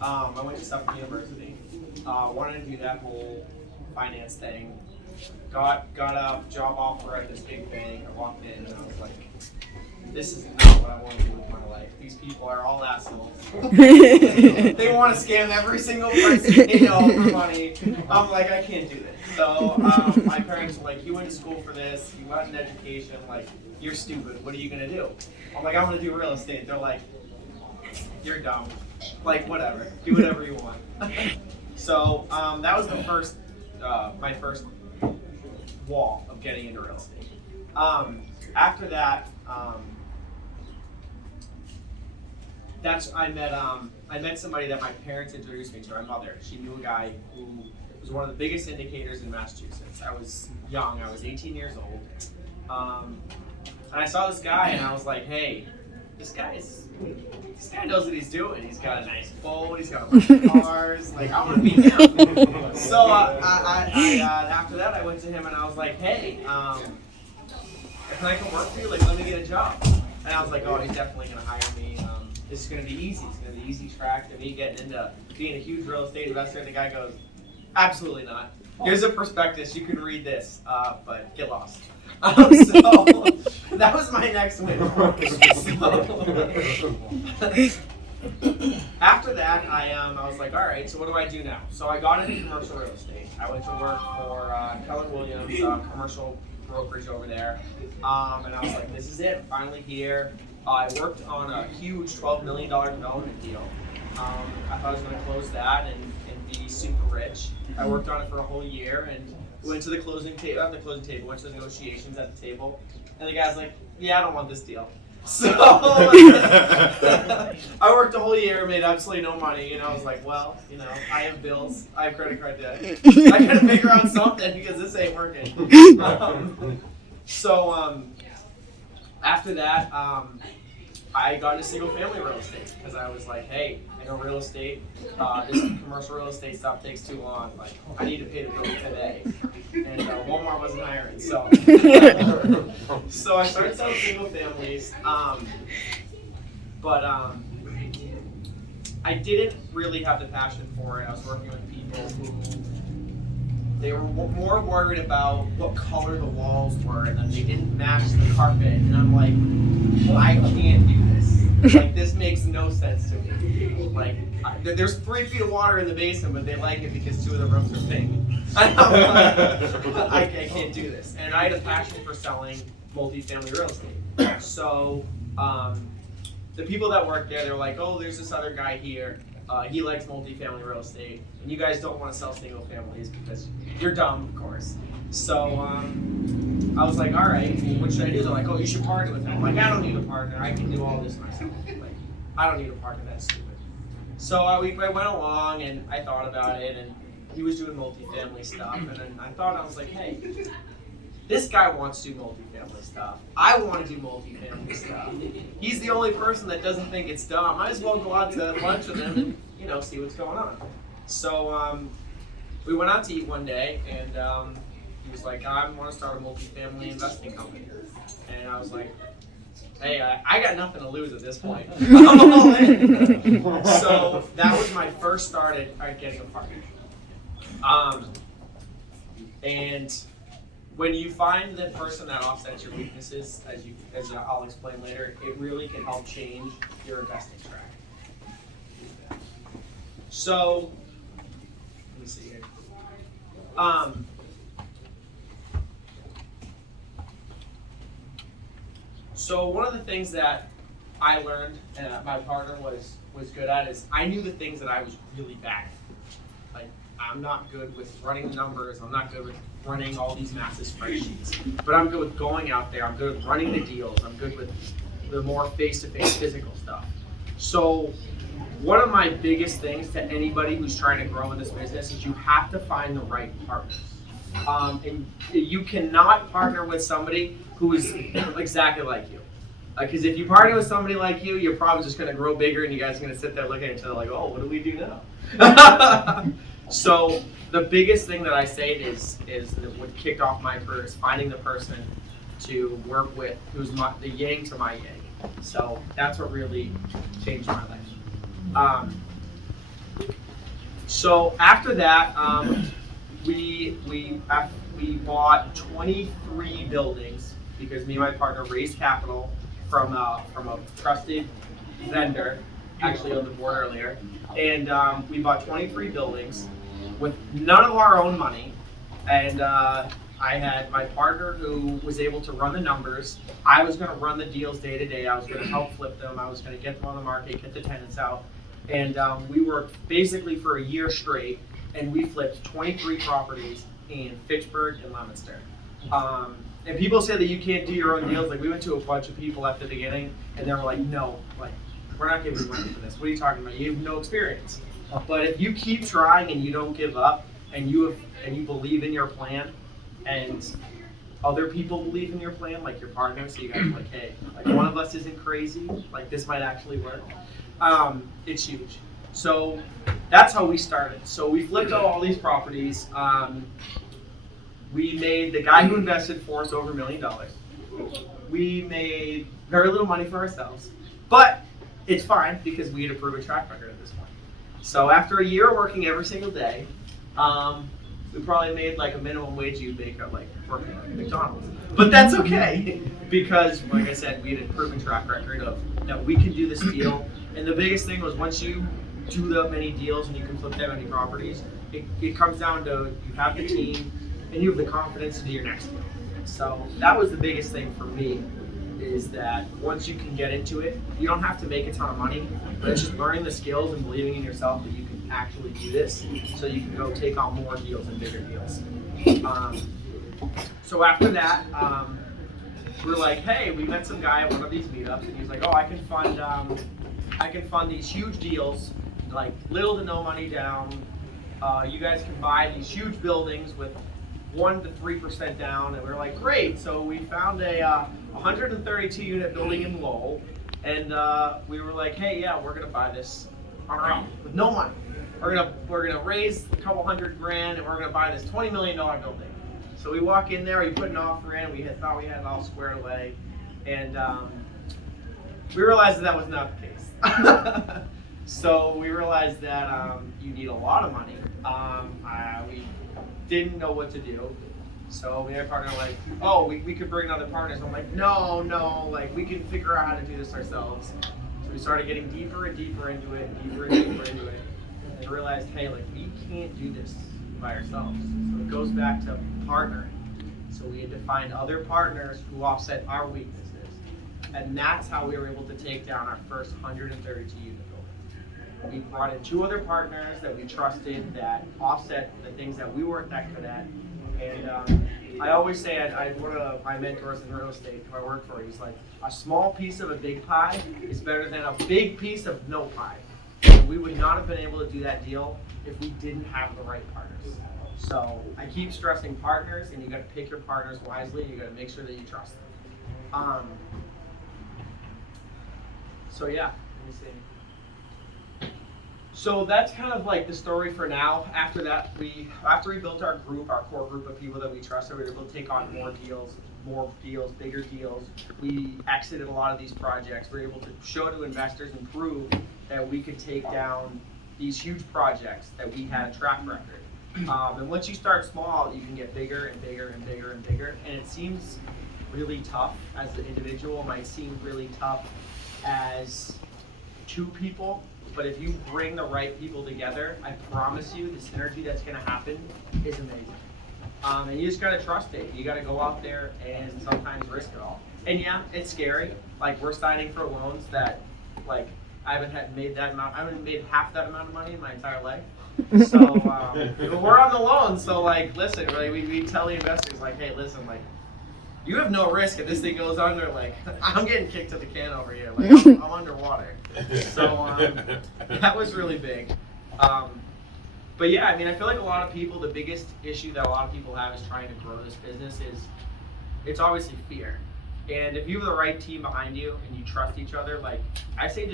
I went to Suffolk University. Wanted to do that whole finance thing. Got a job offer at this big bank. I walked in and I was like, this is not what I want to do with my life. These people are all assholes. They want to scam every single person they know for money. I'm like, I can't do this. So my parents were like, you went to school for this, you got an education, like, you're stupid. What are you going to do? I'm like, I'm going to do real estate. They're like, you're dumb. Like, whatever. Do whatever you want. So that was the first, my first wall of getting into real estate. After that, I met somebody that my parents introduced me to, my mother. She knew a guy who was one of the biggest indicators in Massachusetts. I was young, I was 18 years old. And I saw this guy and I was like, hey, this guy knows what he's doing. He's got a nice boat, he's got a bunch of cars, like, I want to be him. So after that I went to him and I was like, hey, can I come work for you? Like, let me get a job. And I was like, oh, he's definitely going to hire me. This is going to be easy. It's going to be easy track to me getting into being a huge real estate investor. And the guy goes, absolutely not. Here's a prospectus. You can read this, but get lost. So that was my next win. After that, I was like, all right, so what do I do now? So I got into commercial real estate. I went to work for Keller Williams, commercial brokerage over there. And I was like, this is it, I'm finally here. I worked on a huge $12 million development deal. I thought I was going to close that and be super rich. I worked on it for a whole year and went to the closing table, went to the negotiations at the table. And the guy's like, yeah, I don't want this deal. So I worked a whole year, made absolutely no money, and I was like, well, I have bills, I have credit card debt. I gotta figure out something because this ain't working. After that, I got into single family real estate because I was like, hey, I know real estate, this commercial real estate stuff takes too long. Like, I need to pay the bill today. And Walmart wasn't hiring, so so I started selling single families, but I didn't really have the passion for it. I was working with people who they were more worried about what color the walls were, and then they didn't match the carpet. And I'm like, I can't do this. Like, this makes no sense to me. Like, there's 3 feet of water in the basement, but they like it because 2 of the rooms are pink. And I'm like, I can't do this. And I had a passion for selling multifamily real estate. So the people that work there, they're like, oh, there's this other guy here. He likes multifamily real estate, and you guys don't want to sell single families because you're dumb, of course. So I was like, all right, what should I do? They're like, oh, you should partner with him. I'm like, I don't need a partner. I can do all this myself. Like, I don't need a partner. That's stupid. So I went along, and I thought about it, and he was doing multifamily stuff, and then I was like, hey, this guy wants to do multifamily stuff. I want to do multifamily stuff. He's the only person that doesn't think it's dumb. I might as well go out to lunch with him and, see what's going on. So we went out to eat one day, and he was like, I want to start a multifamily investing company. And I was like, hey, I got nothing to lose at this point. I'm all in. So that was my first start at getting a partner. And when you find the person that offsets your weaknesses, as I'll explain later, it really can help change your investing track. So, let me see here. So one of the things that I learned and my partner was good at is I knew the things that I was really bad at. Like, I'm not good with running numbers. I'm not good with running all these massive spreadsheets. But I'm good with going out there. I'm good with running the deals. I'm good with the more face-to-face physical stuff. So one of my biggest things to anybody who's trying to grow in this business is you have to find the right partners. And you cannot partner with somebody who is exactly like you. Because if you partner with somebody like you, you're probably just going to grow bigger and you guys are going to sit there looking at each other like, oh, what do we do now? So the biggest thing that I say is that what kicked off my career is finding the person to work with who's the yang to my yang. So that's what really changed my life. So after that, we bought 23 buildings because me and my partner raised capital from a trusted vendor, actually on the board earlier, and we bought 23 buildings with none of our own money, and I had my partner who was able to run the numbers. I was going to run the deals day to day. I was going to help flip them. I was going to get them on the market, get the tenants out. And we worked basically for a year straight, and we flipped 23 properties in Fitchburg and Leominster. And people say that you can't do your own deals. Like, we went to a bunch of people at the beginning, and they were like, no, like, we're not giving you money for this. What are you talking about? You have no experience. But if you keep trying and you don't give up, and you believe in your plan, and other people believe in your plan, like your partner, so you guys are like, hey, like one of us isn't crazy, like this might actually work. It's huge. So that's how we started. So we flipped out all these properties. We made the guy who invested for us over $1 million. We made very little money for ourselves, but it's fine because we had a proven track record at this point. So after a year working every single day, we probably made like a minimum wage you'd make at like working at McDonald's. But that's okay because, like I said, we had a proven track record of that we could do this deal. And the biggest thing was once you do that many deals and you can flip that many properties, it comes down to you have the team and you have the confidence to do your next deal. So that was the biggest thing for me, is that once you can get into it, you don't have to make a ton of money, but it's just learning the skills and believing in yourself that you can actually do this, so you can go take on more deals and bigger deals. So after that, we're like, hey, we met some guy at one of these meetups, and he's like, oh, I can fund these huge deals, like little to no money down. You guys can buy these huge buildings with 1 to 3% down, and we were like, great. So we found a 132 unit building in Lowell, and we were like, hey, yeah, we're gonna buy this on our own with no money. We're gonna raise a couple $100,000, and we're gonna buy this $20 million building. So we walk in there, we put an offer in, we thought we had it all squared away, and we realized that was not the case. So we realized that you need a lot of money. We didn't know what to do. So we had a partner like, oh, we could bring other partners. I'm like, no, like we can figure out how to do this ourselves. So we started getting deeper and deeper into it, and realized, hey, like we can't do this by ourselves. So it goes back to partnering. So we had to find other partners who offset our weaknesses. And that's how we were able to take down our first 132 unit building. We brought in 2 other partners that we trusted that offset the things that we weren't that good at. And I always say, one of my mentors in real estate who I work for, he's like, a small piece of a big pie is better than a big piece of no pie. And we would not have been able to do that deal if we didn't have the right partners. So I keep stressing partners, and you got to pick your partners wisely, and you got to make sure that you trust them. So yeah, let me see. So that's kind of like the story for now. After that, after we built our group, our core group of people that we trusted, we were able to take on more deals, bigger deals. We exited a lot of these projects. We were able to show to investors and prove that we could take down these huge projects that we had a track record. And once you start small, you can get bigger and bigger and bigger and bigger. And it seems really tough as an individual. It might seem really tough as 2 people. But if you bring the right people together, I promise you the synergy that's going to happen is amazing. And you just got to trust it. You got to go out there and sometimes risk it all. And yeah, it's scary. Like, we're signing for loans that, like, I haven't made half that amount of money in my entire life. So but we're on the loan. So like, listen, really, we tell the investors like, hey, listen, like, you have no risk if this thing goes under. Like, I'm getting kicked to the can over here. Like, I'm underwater. So that was really big. But yeah, I mean, I feel like a lot of people, the biggest issue that a lot of people have is trying to grow this business is, it's obviously fear. And if you have the right team behind you and you trust each other, like, I say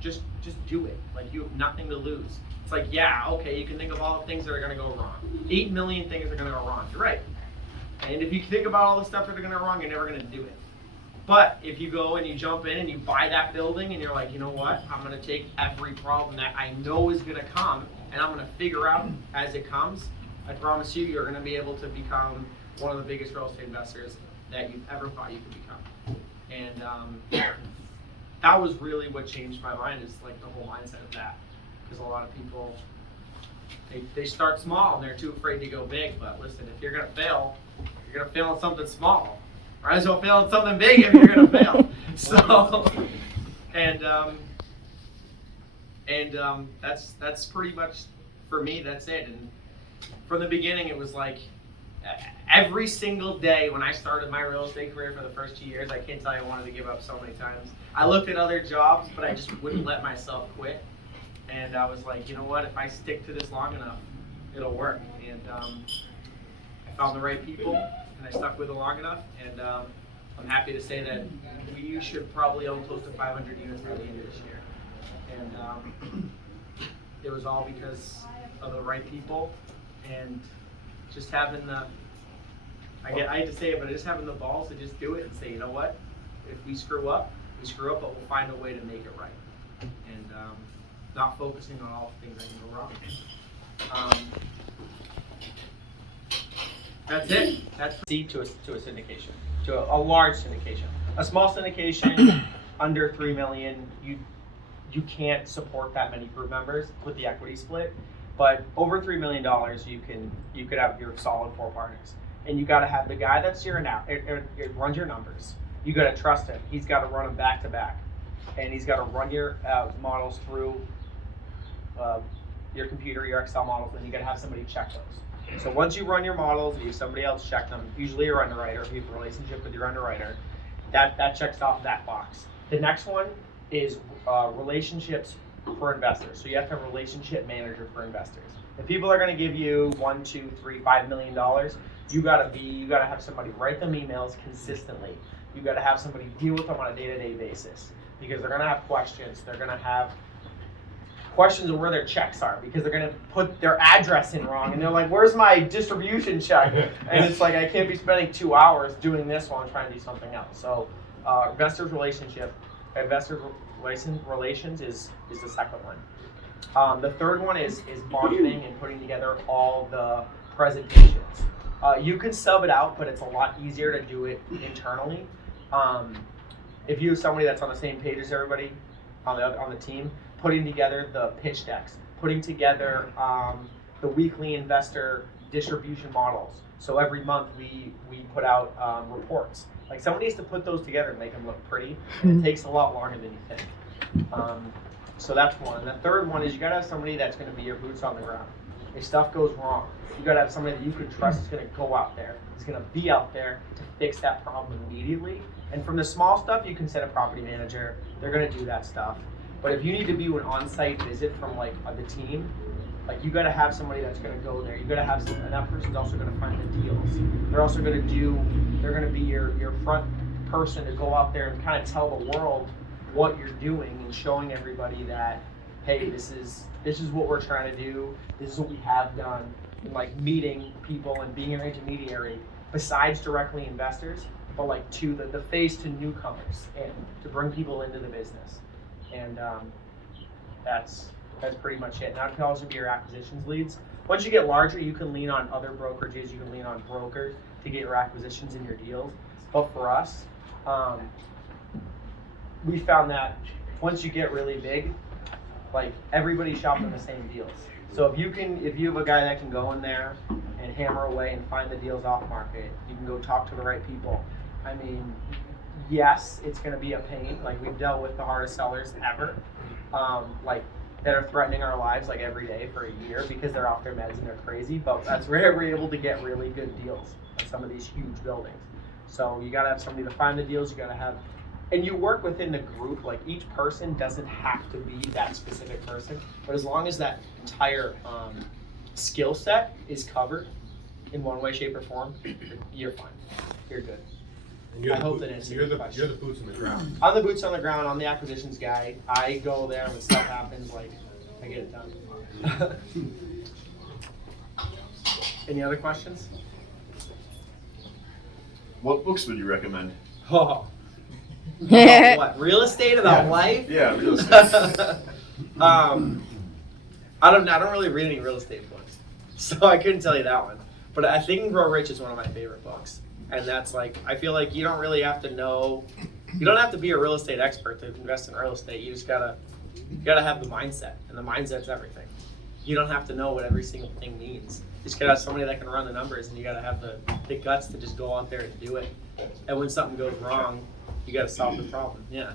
just do it. Like, you have nothing to lose. It's like, yeah, okay, you can think of all the things that are gonna go wrong. 8 million things are gonna go wrong, you're right. And if you think about all the stuff that are gonna go wrong, you're never gonna do it. But if you go and you jump in and you buy that building and you're like, you know what, I'm gonna take every problem that I know is gonna come and I'm going to figure out as it comes. I promise you, you're going to be able to become one of the biggest real estate investors that you've ever thought you could become. And that was really what changed my mind, is like the whole mindset of that. Because a lot of people, they start small and they're too afraid to go big. But listen, if you're going to fail, you're going to fail at something small. Might as well fail at something big if you're going to fail. So, that's pretty much, for me, that's it. And from the beginning, it was like every single day when I started my real estate career for the first 2 years, I can't tell you, I wanted to give up so many times. I looked at other jobs, but I just wouldn't let myself quit. And I was like, you know what, if I stick to this long enough, it'll work. And I found the right people, and I stuck with it long enough. And I'm happy to say that we should probably own close to 500 units by the end of this year. And it was all because of the right people, and just having the, I hate to say it, but just having the balls to just do it and say, you know what, if we screw up, but we'll find a way to make it right. And not focusing on all the things that can go wrong. That's it. That's to a syndication, to a large syndication. A small syndication under $3 million, you can't support that many group members with the equity split. But over $3 million, you could have your solid 4 partners, and you got to have the guy that's it runs your numbers. You got to trust him. He's got to run them back to back, and he's got to run your models through your computer, your Excel models, and you got to have somebody check those. So once you run your models, you have somebody else check them. Usually your underwriter, if you have a relationship with your underwriter, that checks off that box. The next one is relationships for investors. So you have to have a relationship manager for investors. If people are going to give you $1, $2, $3, $5 million, you gotta have somebody write them emails consistently. You gotta have somebody deal with them on a day-to-day basis, because they're gonna have questions. They're gonna have questions of where their checks are, because they're gonna put their address in wrong, and they're like, "Where's my distribution check?" And it's like, I can't be spending 2 hours doing this while I'm trying to do something else. So, investor relations is the second one. The third one is marketing and putting together all the presentations. You can sub it out, but it's a lot easier to do it internally. If you have somebody that's on the same page as everybody on the team, putting together the pitch decks, putting together the weekly investor distribution models. So every month we put out reports. Like, somebody needs to put those together and make them look pretty. And it takes a lot longer than you think. So that's one. The third one is you gotta have somebody that's gonna be your boots on the ground. If stuff goes wrong, you gotta have somebody that you can trust is gonna go out there. Is gonna be out there to fix that problem immediately. And from the small stuff, you can send a property manager. They're gonna do that stuff. But if you need to be an on-site visit from the team, like, you gotta have somebody that's gonna go there. You gotta have and that person's also gonna find the deals. They're also gonna be your front person to go out there and kind of tell the world what you're doing and showing everybody that, hey, this is what we're trying to do. This is what we have done. And, like, meeting people and being an intermediary, besides directly investors, but like to the face to newcomers, and to bring people into the business. And that's pretty much it. Now, it can also be your acquisitions leads. Once you get larger, you can lean on other brokerages. You can lean on brokers to get your acquisitions and your deals. But for us, we found that once you get really big, like, everybody's shopping the same deals. So if you have a guy that can go in there and hammer away and find the deals off market, you can go talk to the right people. I mean, yes, it's going to be a pain. Like, we've dealt with the hardest sellers ever, that are threatening our lives like every day for a year because they're off their meds and they're crazy. But that's where we're able to get really good deals on some of these huge buildings. So you got to have somebody to find the deals. You got to have, and you work within the group. Like, each person doesn't have to be that specific person, but as long as that entire skill set is covered in one way, shape, or form, you're fine. You're good. I hope that answers your question. You're the boots on the ground. I'm the boots on the ground. I'm the acquisitions guy. I go there when stuff happens. Like, I get it done. Any other questions? What books would you recommend? Oh. About what? Real estate? About life? Yeah, real estate. I don't really read any real estate books, so I couldn't tell you that one. But I think Grow Rich is one of my favorite books, and that's like I feel like you don't really have to know, you don't have to be a real estate expert to invest in real estate. You just gotta have the mindset, and the mindset's everything. You don't have to know what every single thing means. You just gotta have somebody that can run the numbers, and you gotta have the guts to just go out there and do it. And when something goes wrong, you gotta solve the problem. Yeah.